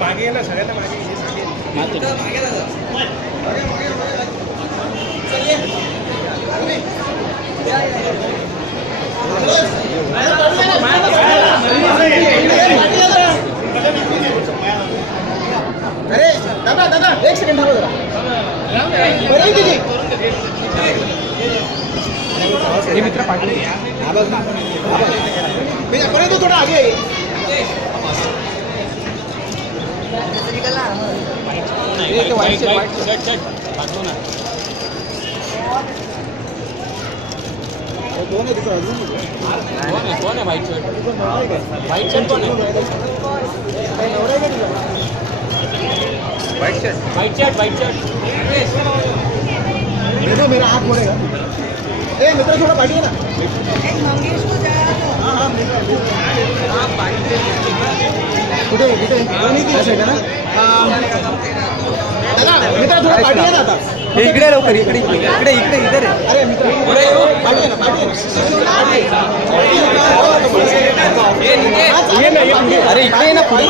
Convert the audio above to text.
मागे गेला सगळ्यांना मागे घे, मागे मागे. अरे दादा दादा एक सेकंड थांबा जरा. हे मित्र पाठवले हा बघ. ना हा बघ. मी बरं तू थोडा आगे. दोन आहे तिथं अजून. कोण आहे? कोण आहे? व्हाईट शर्ट व्हाईट शर्ट कोण आहे? का? White shirt white shirt white shirt देखो मेरा हाथ मोड़ेगा। ए मित्र थोड़ा पाठिए ना हाँ, हाँ, मित्र. कुठे कुठे या side ला ना? दादा मित्र थोडा पाठिए ना? आता इकडे लवकर इकडे इकडे इकडे इकडे रे अरे मित्र। पाठिए ना पाठिए ना? ये ना ये अरे इकडे ना पुढे